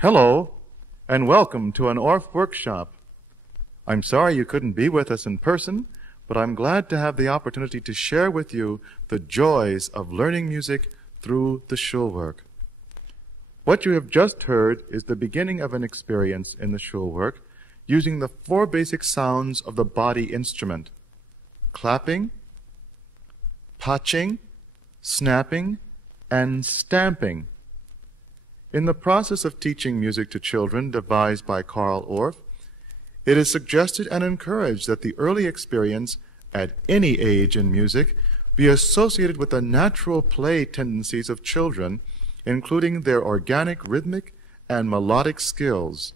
Hello, and welcome to an Orff workshop. I'm sorry you couldn't be with us in person, but I'm glad to have the opportunity to share with you the joys of learning music through the Schulwerk. What you have just heard is the beginning of an experience in the Schulwerk using the 4 basic sounds of the body instrument: clapping, patching, snapping, and stamping. In the process of teaching music to children devised by Carl Orff, it is suggested and encouraged that the early experience at any age in music be associated with the natural play tendencies of children, including their organic rhythmic and melodic skills.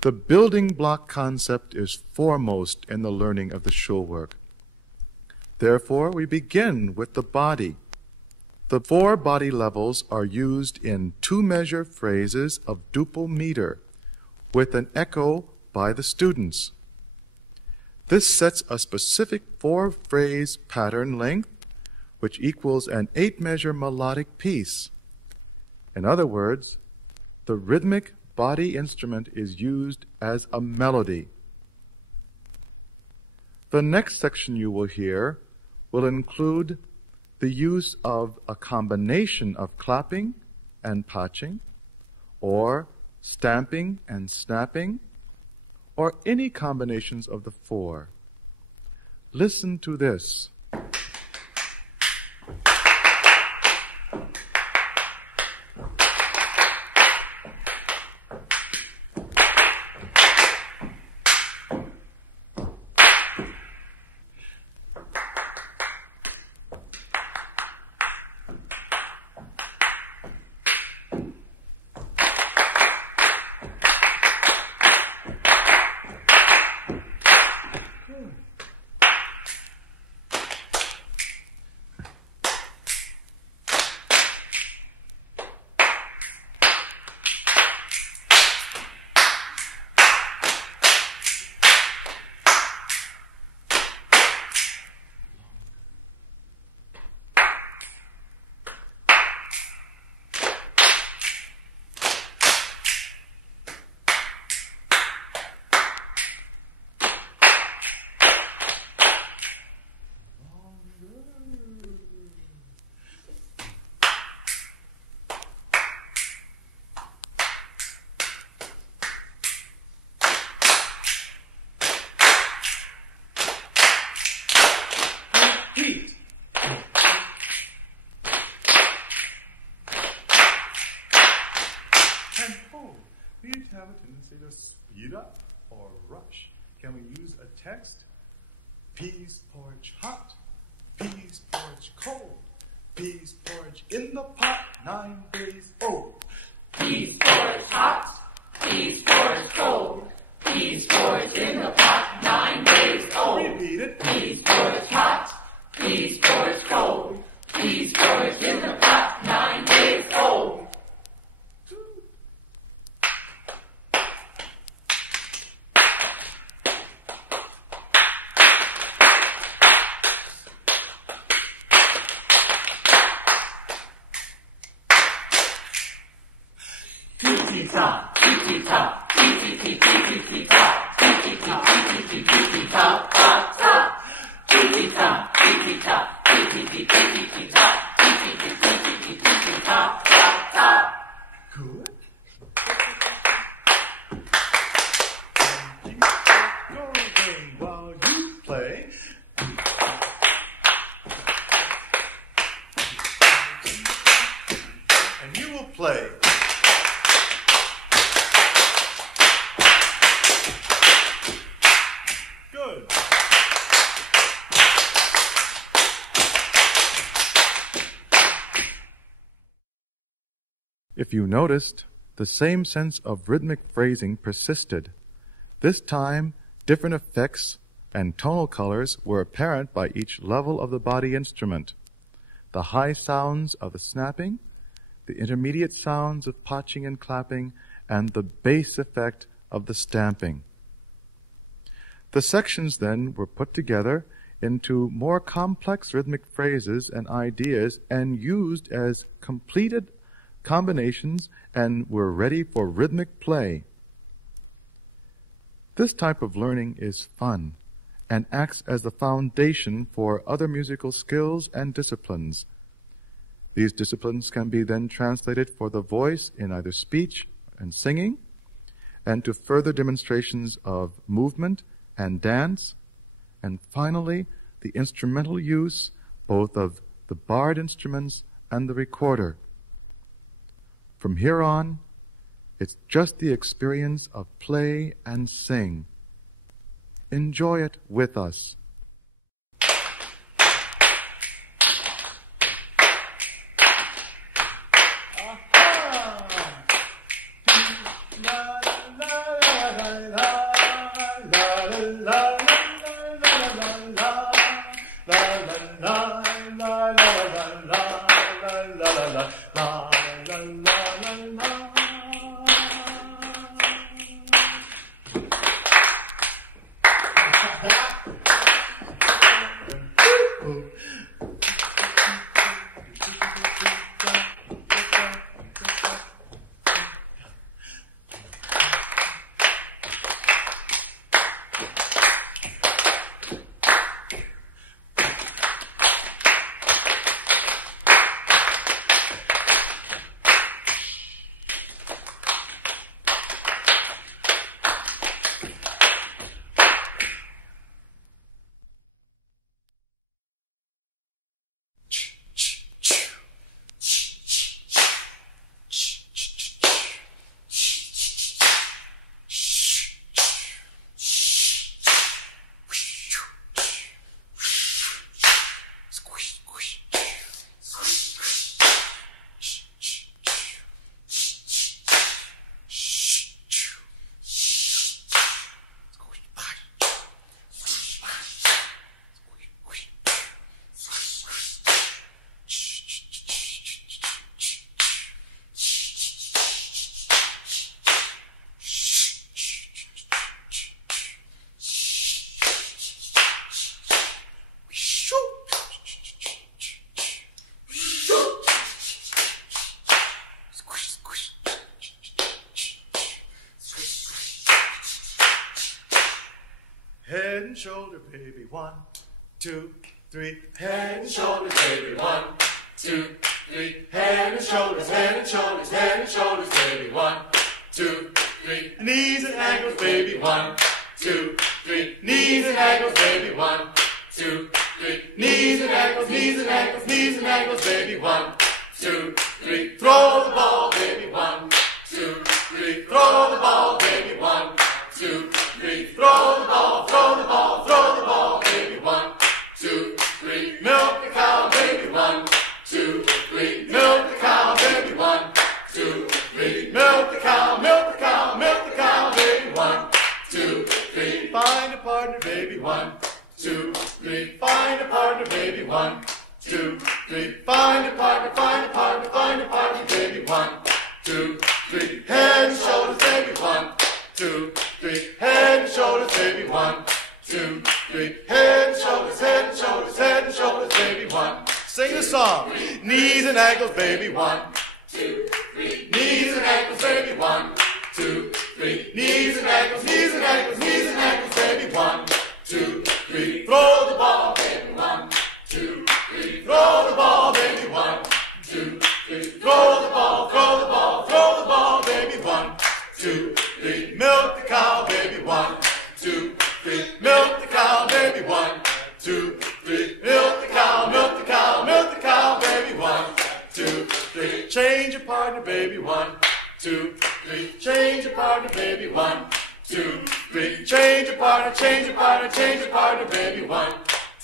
The building block concept is foremost in the learning of the Schulwerk. Therefore, we begin with the body. The 4 body levels are used in 2-measure phrases of duple meter, with an echo by the students. This sets a specific 4-phrase pattern length, which equals an 8-measure melodic piece. In other words, the rhythmic body instrument is used as a melody. The next section you will hear will include the use of a combination of clapping and patching, or stamping and snapping, or any combinations of the 4. Listen to this. Have a tendency to speed up or rush. Can we use a text? Peas porridge hot, peas porridge cold, peas porridge in the pot, 9 days old. Peas porridge hot, peas porridge cold, peas porridge in the pot, 9 days old. Repeat it. Peas porridge hot, peas porridge cold, peas porridge in the pot, 9 days old. Top, top, top, top, top, top, top, Good. Going while you play. And you will play. If you noticed, the same sense of rhythmic phrasing persisted. This time, different effects and tonal colors were apparent by each level of the body instrument. The high sounds of the snapping, the intermediate sounds of patching and clapping, and the bass effect of the stamping. The sections then were put together into more complex rhythmic phrases and ideas and used as completed combinations, and we're ready for rhythmic play. This type of learning is fun and acts as the foundation for other musical skills and disciplines. These disciplines can be then translated for the voice in either speech and singing, and to further demonstrations of movement and dance, and finally, the instrumental use both of the barred instruments and the recorder. From here on, it's just the experience of play and sing. Enjoy it with us. Head and shoulder, baby, 1, 2, 3. Head and shoulders, baby, 1, 2, 3. Head and shoulders, head and shoulders, head and shoulders, baby, 1, 2, 3. Knees and ankles, baby, 1, 2, 3. Knees and ankles, baby, 1, 2, 3. Knees and ankles, knees and ankles, knees and ankles, baby, 1, 2, 3. Throw the ball, baby, 1, 2, 3. Throw the ball, baby, 1, 2, 3. Throw the ball, throw the ball, throw the ball, baby, 1, 2, 3. Milk the cow, baby, 1, 2, 3. Milk the cow, baby, 1, 2, 3. Milk the cow, milk the cow, milk the cow, baby, 1, 2, 3. Find a partner, baby, 1, 2, 3. Find a partner, baby, 1, 2, 3. Find a partner, Find a partner, find a partner, baby, 1, 2, 3. Head and shoulders, baby, 1, 2, 3. Head and shoulders, baby, 1, 2, 3. Head and shoulders, head and shoulders, head and shoulders, baby, 1. Sing the song. Knees and ankles, baby, 1, 2, 3. Knees and ankles, baby, 1, 2, 3. Knees and ankles, knees and ankles, knees and ankles, baby, 1, 2, 3. Throw the ball, baby, 1, 2, 3. Throw the ball, baby, 1, 2, 3. Throw the ball, throw the ball, throw the ball, baby, 1, 2, 3. Milk the cow, baby, 1, 2, 3. Milk the cow, baby, 1, 2, 3. Milk the cow, milk the cow, milk the cow, baby, 1, 2, 3. Change your partner, baby, 1, 2, 3. Change your partner, baby, 1, 2, 3. Change your partner, Change your partner, change your partner, baby, 1,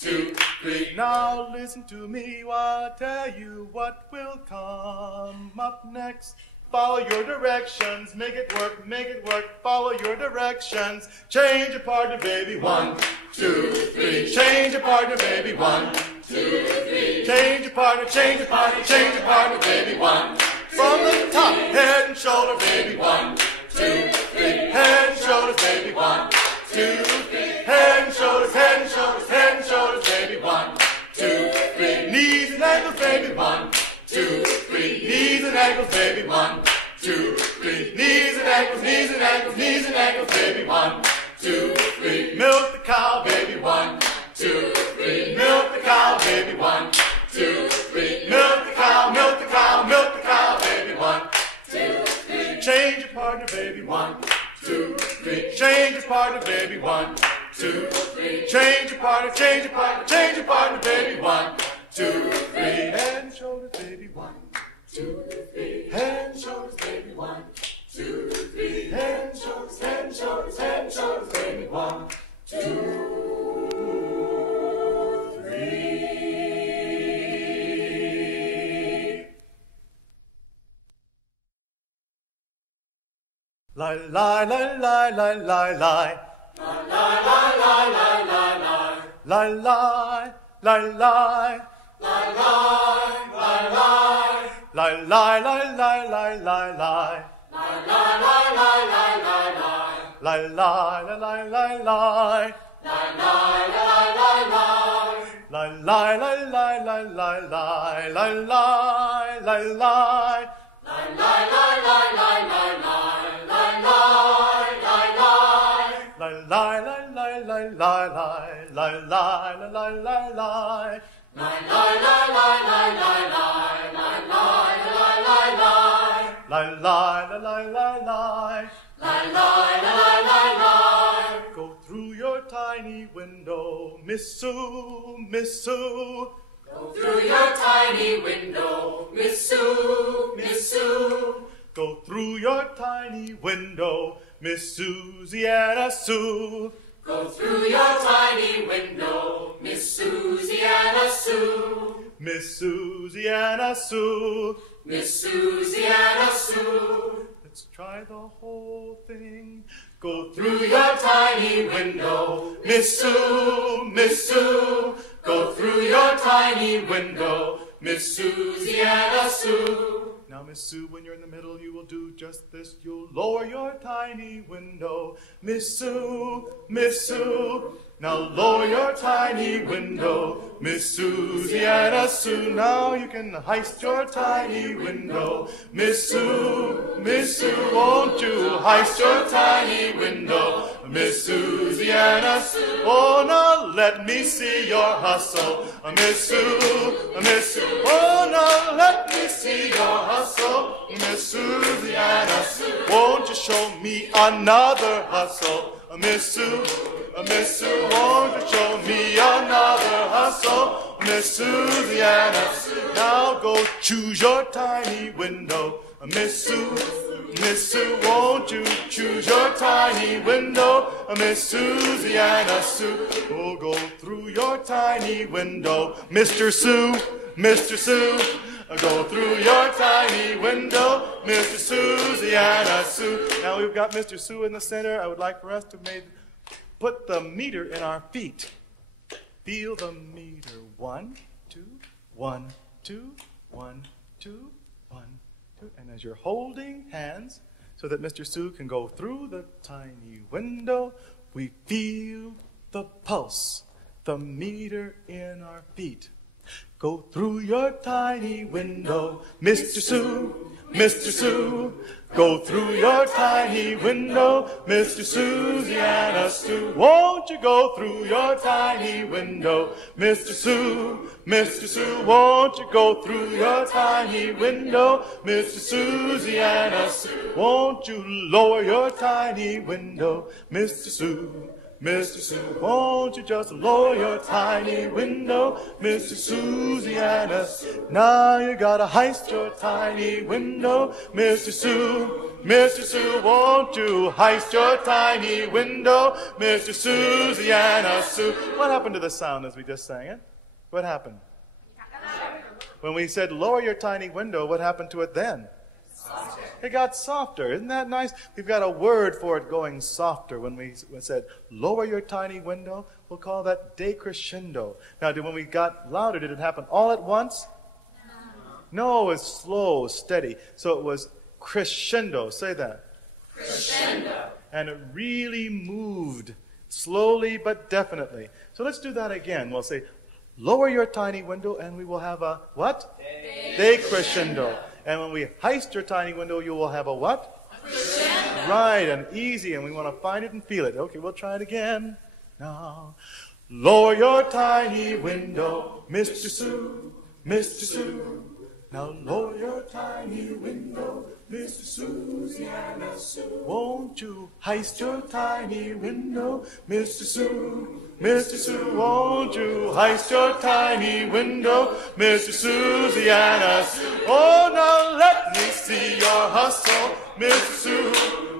2, 3. Now listen to me while I tell you what will come up next. Follow your directions, make it work, follow your directions. Change your partner, baby, 1, 2, 3. Change your partner, baby, 1, 2, 3. Change your partner, change your partner, change your partner, baby, 1. From the top, head and shoulder, baby, 1, 2, 3. head and shoulders, baby, 1, 2, 3. head and shoulders, head and shoulders, head and shoulders, baby, 1, 2, 3. knees and ankles, baby, 1, 2, 3. knees and and ankles, baby. 1, 2, 3. Knees and ankles, knees and ankles, knees and ankles, baby. 1, 2, 3. Milk the cow, baby. 1, 2, 3. Milk the cow, baby. 1, 2, 3. Milk the cow, milk the cow, milk the cow, baby. 1, 2, 3. Change your partner, baby. 1, 2, 3. Change your partner, baby. 1, 2, 3. Change your partner, change your partner, change your partner, baby. 1, 2, 3. Head and shoulders, baby. 1, 2, 3. Head and shoulders, baby. 1, 2, 3. Head and shoulders, head and shoulders, head and shoulders, baby. 1, 2, 3. Lie, lie, lie, lie, lie, lie, lie. Lie, lie, lie, lie, lie, lie, lie. Lie, lie, lie, lie. Lie, lie, lie, lie. Lie, lie, lie, lie, lie, lie, lie. Lie, lie, lie, lie, lie, lie, lie. Lie, lie, lie, lie, lie. Lie, lie, lie, lie, lie. Lie, lie, lie, lie, lie, lie, lie. Lie, lie, lie, lie. Lie, lie, lie, lie, lie, lie, lie. Lie, lie, lie, lie. Lie, lie, lie, lie, lie, lie, lie. Lie, lie, lie, lie, lie, lie. Lie, lie, lie, lie, lie, lie, lie. Lie, lie, lie, lie, lie. Lie, lie, lie, lie, lie, lie. Lie, lie, lie, lie, lie. Go through your tiny window, Miss Sue, Miss Sue. Go through your tiny window, Miss Sue, Miss Sue. Go through your tiny window, Miss Susiana Sue. Go through your tiny window, Miss Susiana Sue. Miss Susiana Sue. Miss Susiana Sue. Let's try the whole thing. Go Through your tiny window, Miss Sue, Miss Sue. Go through your tiny window, Miss Susiana Sue. Now, Miss Sue, when you're in the middle, you will do just this. You'll lower your tiny window. Miss Sue, Miss Sue. Now lower your tiny window. Miss Susiana Sue. Now you can heist your tiny window. Miss Sue, Miss Sue. Won't you heist your tiny window? Miss Susiana Sue. Oh, now let me see your hustle. Miss Sue, Miss Sue. Oh, now let me see your hustle. Miss Susiana Sue. Won't you show me another hustle? Miss Sue, Miss Sue. Won't you show me another hustle? Miss Susiana Sue. Now go choose your tiny window. Miss Sue, Miss Sue. Won't you choose your tiny window? Miss Susiana Sue. Oh, go through your tiny window. Mr. Sue, Mr. Sue. Go through your tiny window, Mr. Susiana Sue. Now we've got Mr. Sue in the center. I would like for us to put the meter in our feet. Feel the meter. 1, 2, 1, 2, 1, 2, 1, 2. And as you're holding hands so that Mr. Sue can go through the tiny window, we feel the pulse, the meter in our feet. Go through your tiny window, Mr. Sue, Mr. Sue. Go through your tiny window, Mr. Susiana Sue. Won't you go through your tiny window, Mr. Sue, Mr. Sue. Won't you go through your tiny window, Mr. Susiana Sue. Won't you lower your tiny window, Mr. Sue, Mr. Sue. Won't you just lower your tiny window, Mr. Susiana Sue. Now you gotta heist your tiny window, Mr. Sue, Mr. Sue. Won't you heist your tiny window, Mr. Susiana Sue. What happened to the sound as we just sang it? What happened? When we said lower your tiny window, what happened to it then? Softer. It got softer. Isn't that nice? We've got a word for it going softer. When we said lower your tiny window, we'll call that decrescendo. Now, when we got louder, did it happen all at once? No, it's slow, steady. So it was crescendo. Say that. Crescendo. And it really moved slowly but definitely. So let's do that again. We'll say lower your tiny window, and we will have a what? Decrescendo. And when we heist your tiny window, you will have a what? Crescendo. Right, and easy, and we want to find it and feel it. Okay, we'll try it again. Now, lower your tiny window, Mr. Sue, Mr. Sue. Now lower your tiny window, Mr. Susanna Sue. Won't you heist your tiny window, Mr. Sue, Mr. Sue? Won't you heist your tiny window, Mr. Susanna Sue? Oh, now let me see your hustle, Mr. Sue,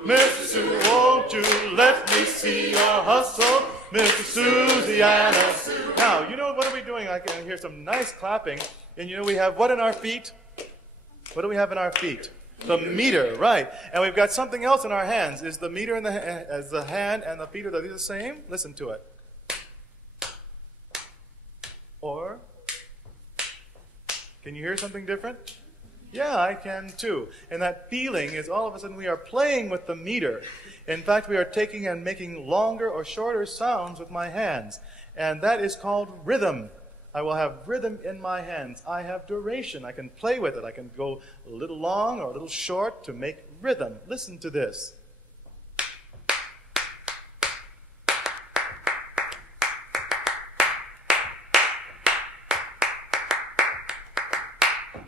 Mr. Sue. Won't you let me see your hustle, Mr. Susanna Sue? Now, you know, what are we doing? I can hear some nice clapping. And you know, we have what in our feet? What do we have in our feet? The meter, right. And we've got something else in our hands. Is the meter in the as the hand and the feet, are they the same? Listen to it. Or, can you hear something different? Yeah, I can too. And that feeling is all of a sudden we are playing with the meter. In fact, we are taking and making longer or shorter sounds with my hands. And that is called rhythm. I will have rhythm in my hands. I have duration. I can play with it. I can go a little long or a little short to make rhythm. Listen to this.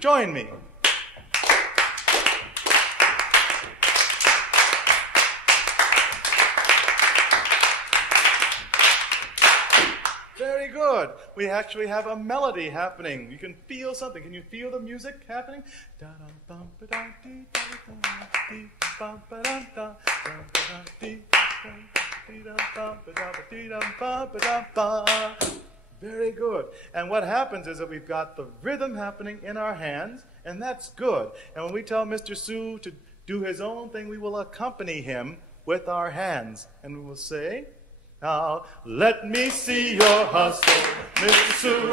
Join me. Very good. We actually have a melody happening. You can feel something. Can you feel the music happening? Very good. And what happens is that we've got the rhythm happening in our hands, and that's good. And when we tell Mr. Sue to do his own thing, we will accompany him with our hands. And we will say, now, let me see your hustle, Mr. Sue,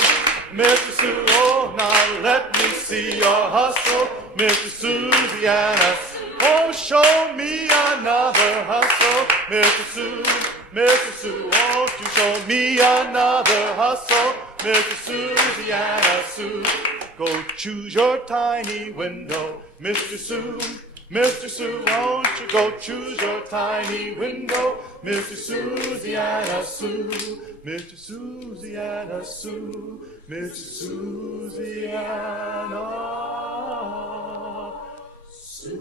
Mr. Sue. Oh, now let me see your hustle, Mr. Susanna. Oh, show me another hustle, Mr. Sue, Mr. Sue. Won't you show me another hustle, Mr. Susanna Sue? Go choose your tiny window, Mr. Sue. Mr. Sue, won't you go choose your tiny window, Mr. Susanna Sue, Mr. Susanna Sue, Mr. Susanna Sue.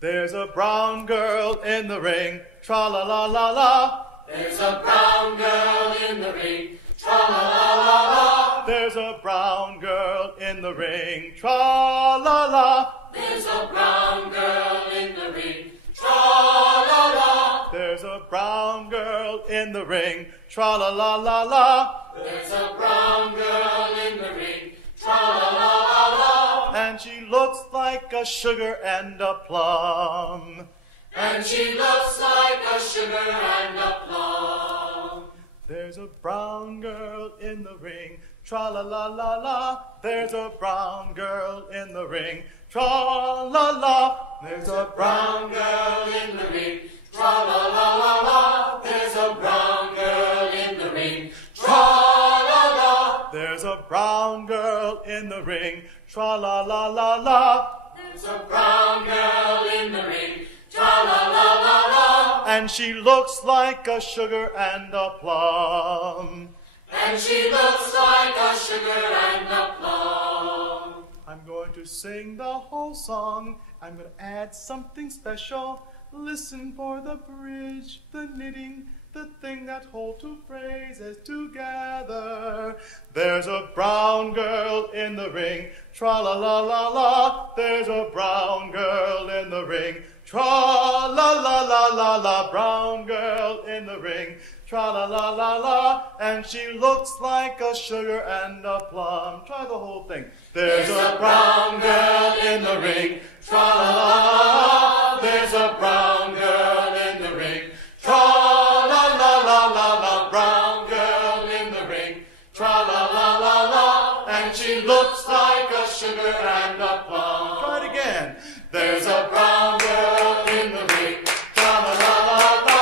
There's a brown girl in the ring, tra-la-la-la-la. There's a brown girl in the ring, tra-la-la-la-la. There's a brown girl in the ring, tra-la-la. There's a brown girl in the ring, tra-la-la. There's a brown girl in the ring, tra-la-la-la-la. There's a brown girl in the ring, tra-la-la-la-la. And she looks like a sugar and a plum. And she looks like a sugar and a plum. There's a brown girl in the ring, tra-la-la-la-la. There's a brown girl in the ring, tra-la-la. There's a brown girl in the ring, tra-la-la-la-la. There's a brown girl in the ring, tra-la-la. There's a brown girl in the ring, tra-la-la-la-la. There's a brown girl in the ring, tra-la-la-la-la. And she looks like a sugar and a plum. And she looks like a sugar and a plum. I'm going to sing the whole song. I'm going to add something special. Listen for the bridge, the knitting, the thing that hold two phrases together. There's a brown girl in the ring, tra-la-la-la-la. There's a brown girl in the ring, tra-la-la-la-la-la. Brown girl in the ring, tra-la-la-la-la. And she looks like a sugar and a plum. Try the whole thing. There's a brown girl in the ring, tra-la-la-la-la. There's a brown girl in the ring, tra-la-la-la-la-la. Brown girl in the ring, tra-la-la-la-la. And she looks like a sugar and a plum. Try it again. There's a brown girl in the ring, tra-la-la-la-la.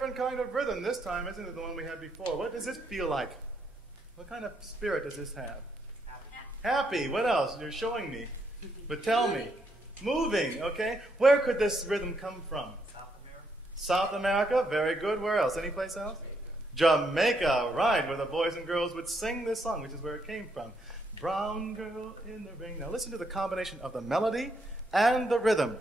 different kind of rhythm this time, isn't it, the one we had before? What does this feel like? What kind of spirit does this have? Happy. What else? You're showing me. But tell me. Moving, okay. Where could this rhythm come from? South America. South America? Very good. Where else? Any place else? Jamaica, right, where the boys and girls would sing this song, which is where it came from. Brown girl in the ring. Now listen to the combination of the melody and the rhythm.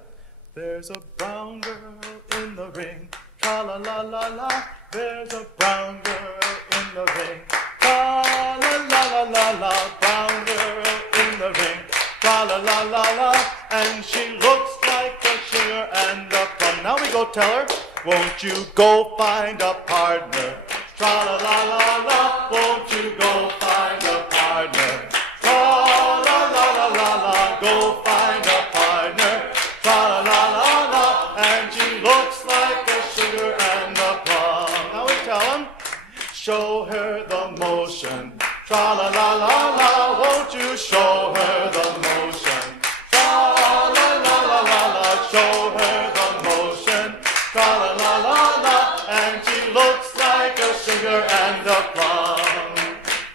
There's a brown girl in the ring, tra-la-la-la-la. There's a brown girl in the ring, tra-la-la-la-la-la. Brown girl in the ring, tra-la-la-la-la. And she looks like a sugar and a plum. Now we go tell her, won't you go find a partner? Tra-la-la-la-la, won't you go find a partner? Tra-la-la-la-la-la, go find a partner. Tra-la-la-la-la, and she looks like a sugar and a plum. Now we tell them, show her the motion. Tra-la-la-la-la, won't you show her the motion? Tra-la-la-la-la-la, show her the motion. Tra-la-la-la-la, and she looks like a sugar and a plum.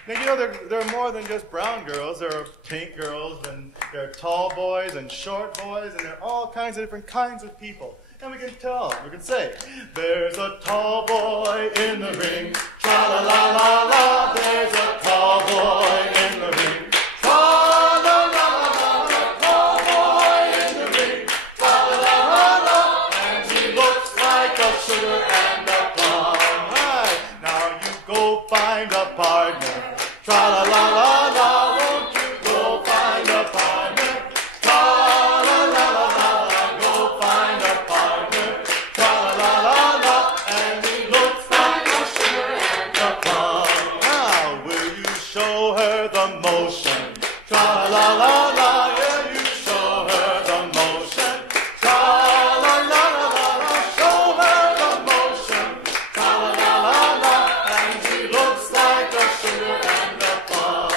Now, you know, there are more than just brown girls. There are pink girls, and there are tall boys and short boys, and there are all kinds of different kinds of people. And we can tell, we can say, there's a tall boy in the ring, tra-la-la-la-la. There's a tall boy in the ring, tra-la-la-la-la. Tall boy in the ring, tra-la-la-la-la. And she looks like a sugar and a plum. Right, now you go find a partner. Tra-la-la-la-la, won't you go find a partner? Tra-la-la-la-la, go find a partner. Tra-la-la-la-la, and he looks like a sugar and a plum. Now, will you show her the motion? Tra-la-la-la-la, yeah, you show her the motion. Tra-la-la-la-la, show her the motion. Tra-la-la-la-la, and she looks like a sugar and a plum.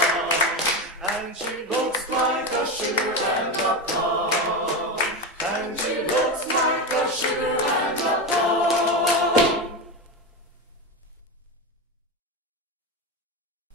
And she looks like a sugar and a plum. And she looks like a sugar and a plum.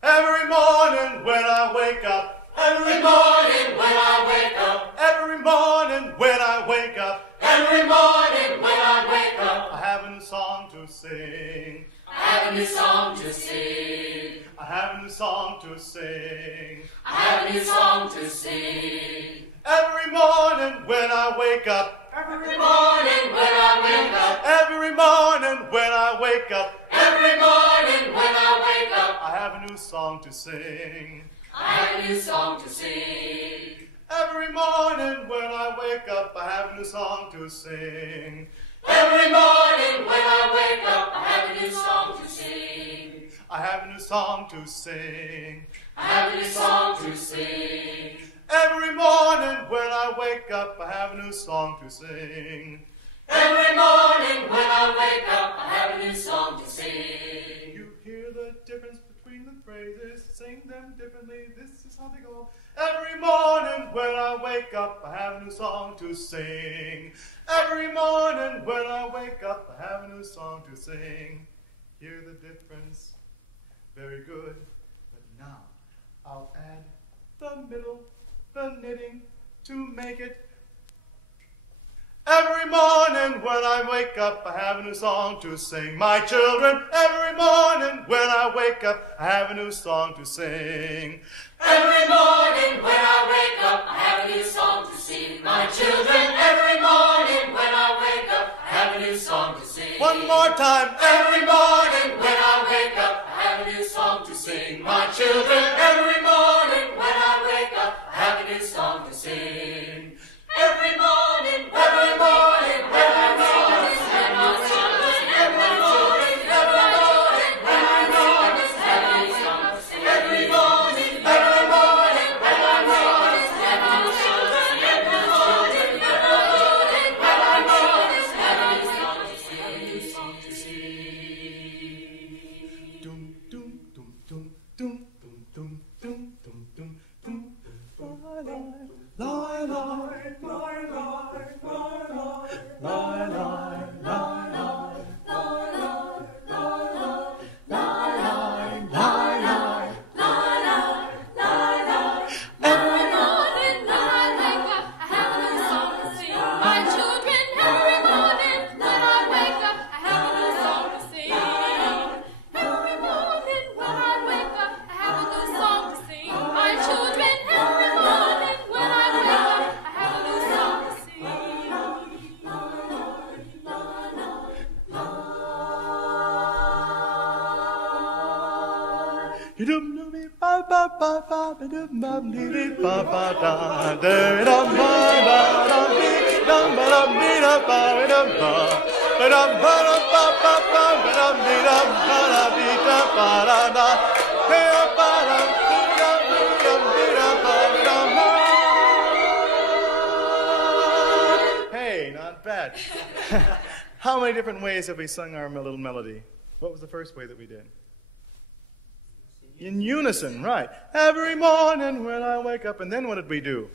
Every morning when I wake up, every morning when I wake up, every morning when I wake up, every morning when I wake up, I have a new song to sing. I have a new song to sing. I have a new song to sing. I have a new song to sing. Every morning when I wake up, Every morning when I wake up, every morning when I wake up, every morning when I wake up, I have a new song to sing. I have a new song to sing. Every morning when I wake up, I have a new song to sing. Every morning when I wake up, I have a new song to sing. I have a new song to sing. I have a new song to sing. Every morning when I wake up, I have a new song to sing. Every morning when I wake up, I have a new song to sing. You hear the difference between the phrases, sing them differently, this is how they go. Every morning when I wake up, I have a new song to sing. Every morning when I wake up, I have a new song to sing. Hear the difference? Very good. But now, I'll add the middle, the knitting, to make it. Every morning when I wake up, I have a new song to sing. My children, every morning when I wake up, I have a new song to sing. Every morning when I wake up, I have a new song to sing. My children, every morning when I wake up, I have a new song to sing. One more time. Every morning when I wake up, I have a new song to sing. My children, every morning when I wake up, I have a new song to sing. Every morning, every morning, every morning, my children, every morning, every morning, when I wake up, I have a new song to sing. Every morning, every morning, when I wake up, my children, every morning, every morning, when I wake up, I have a new song to sing. A new song to sing. Dum dum dum dum dum dum dum. Hey, not bad. How many different ways have we sung our little melody? What was the first way that we did? In unison, right. Every morning when I wake up. And then what did we do?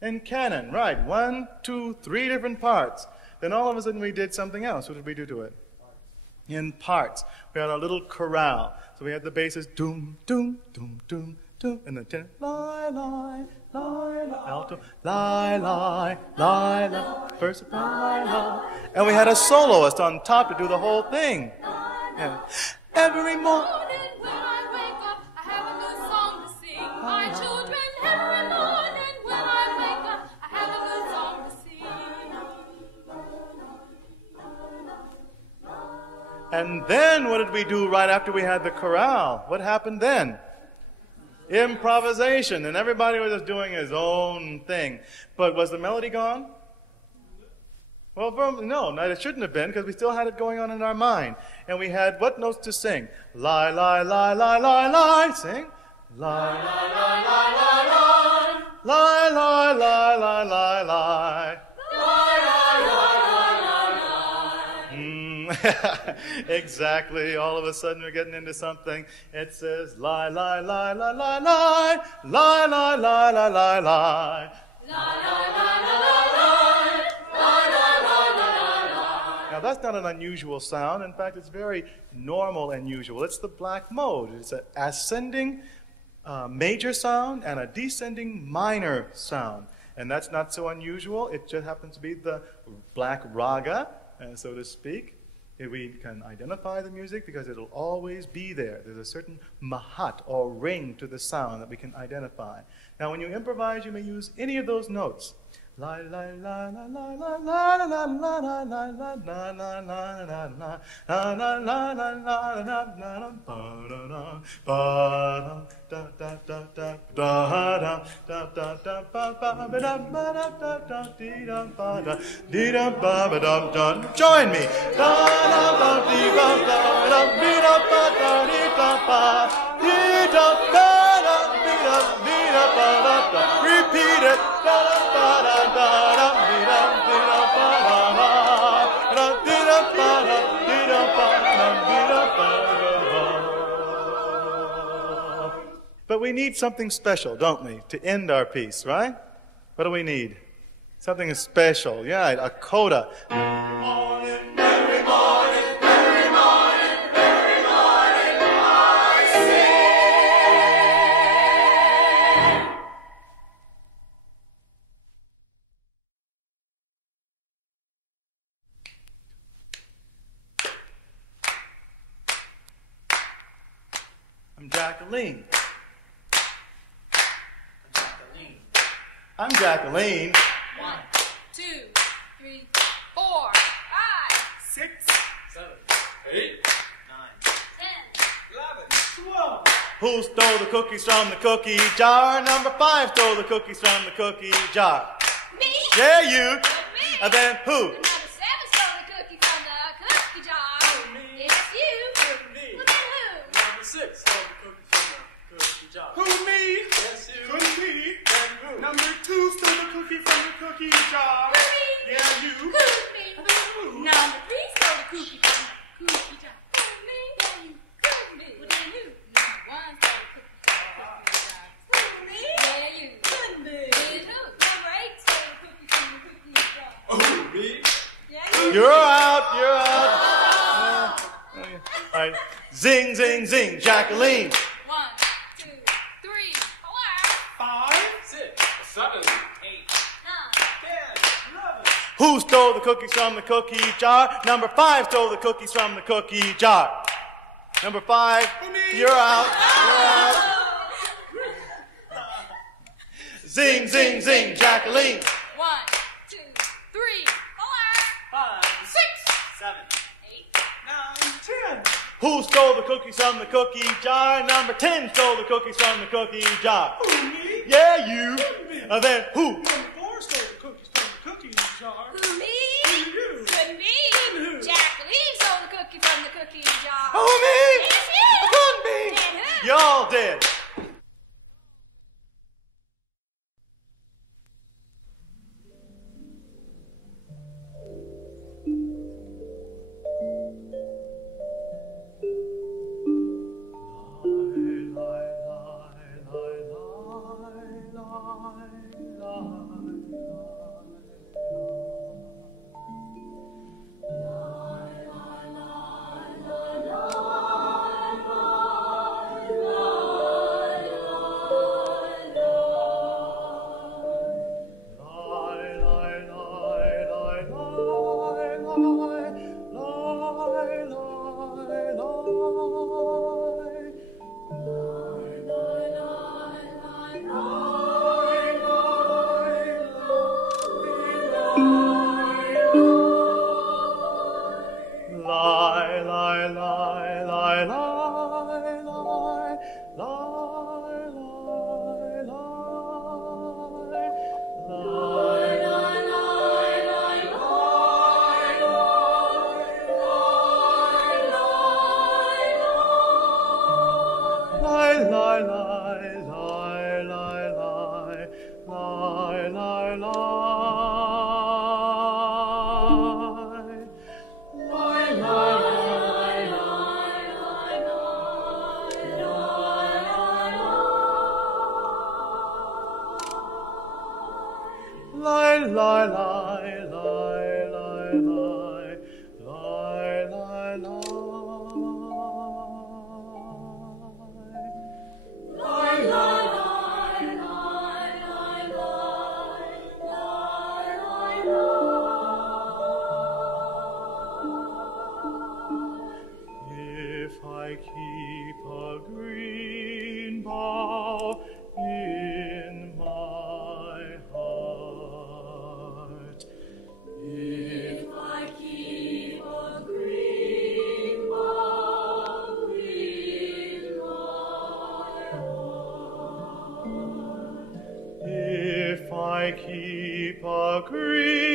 In canon, right. 1, 2, 3 different parts. Then all of a sudden we did something else. What did we do to it? In parts. We had our little chorale. So we had the basses, doom, doom, doom, doom, doom. And then tenor, lie, lie, lie, lie. Alto, lie, lie, lie, lie. First, lie, lie. And we had a soloist on top to do the whole thing. Yeah. Every morning when I wake up, I have a new song to sing. My children, every morning when I wake up, I have a new song to sing. And then what did we do right after we had the chorale? What happened then? Improvisation. And everybody was just doing his own thing. But was the melody gone? Well, no, it shouldn't have been, because we still had it going on in our mind. And we had what notes to sing? Lie, lie, lie, lie, lie, lie. Sing. Lie, lie, lie, lie, lie, lie. Lie, lie, lie, lie, lie, lie. Exactly. All of a sudden we're getting into something. It says lie, lie, lie, lie, lie, lie. Lie, lie, lie, lie, lie, lie. Now, that's not an unusual sound. In fact, it's very normal and usual. It's the black mode. It's an ascending major sound and a descending minor sound. And that's not so unusual. It just happens to be the black raga, so to speak. We can identify the music because it'll always be there. There's a certain mahat or ring to the sound that we can identify. Now, when you improvise, you may use any of those notes. La la la la la la la la la la la la la la la la. Join me. Repeat it. But we need something special, don't we, to end our piece, right? What do we need? Something special. Yeah, a coda. I'm Jacqueline. I'm Jacqueline. 1, 2, 3, 4, 5, 6, 7, 8, 9, 10, 11, 12. Who stole the cookies from the cookie jar? Number 5 stole the cookies from the cookie jar. Me? Yeah, you. Me. And then who? Number 7 stole the cookie from the cookie jar. Me. It's you. Me. Well, then who? Number 6 stole the cookies from the cookie jar. Who, me? Yes, you. Couldn't be. Then who? Number 2 stole the cookie from the cookie jar. Who, me? Yeah, you. Who's me? And then who? Number 3 stole the cookie from the cookie jar. Who, me? Yeah, you. Who, me? Well, then who? Number 1 stole the cookie from the cookie jar. Who, me? Yeah, you. Who, me? Then who? Number 8 stole the cookie from the cookie jar. Oh, me? Yeah, you. You're out. You're out. All right. Zing, zing, zing. Jacqueline. 1, 2, 3, 4, 5, 6, 7, 8, 9. 10, 11. Who stole the cookies from the cookie jar? Number 5 stole the cookies from the cookie jar. Number 5, you're out. You're out. Zing, zing, zing. Jacqueline. 1, 2, 3, 4, 5, 6, 7, 8, 9, 10, Who stole the cookies from the cookie jar? Number 10 stole the cookies from the cookie jar. Who, me? Yeah, you. Me. Then who? Number 4 stole the cookies from the cookie jar. Who, me? You. Couldn't be. Who? Jacqueline stole the cookie from the cookie jar. Who, me? Yes, you. Couldn't be. And who? Y'all dead. Keep a green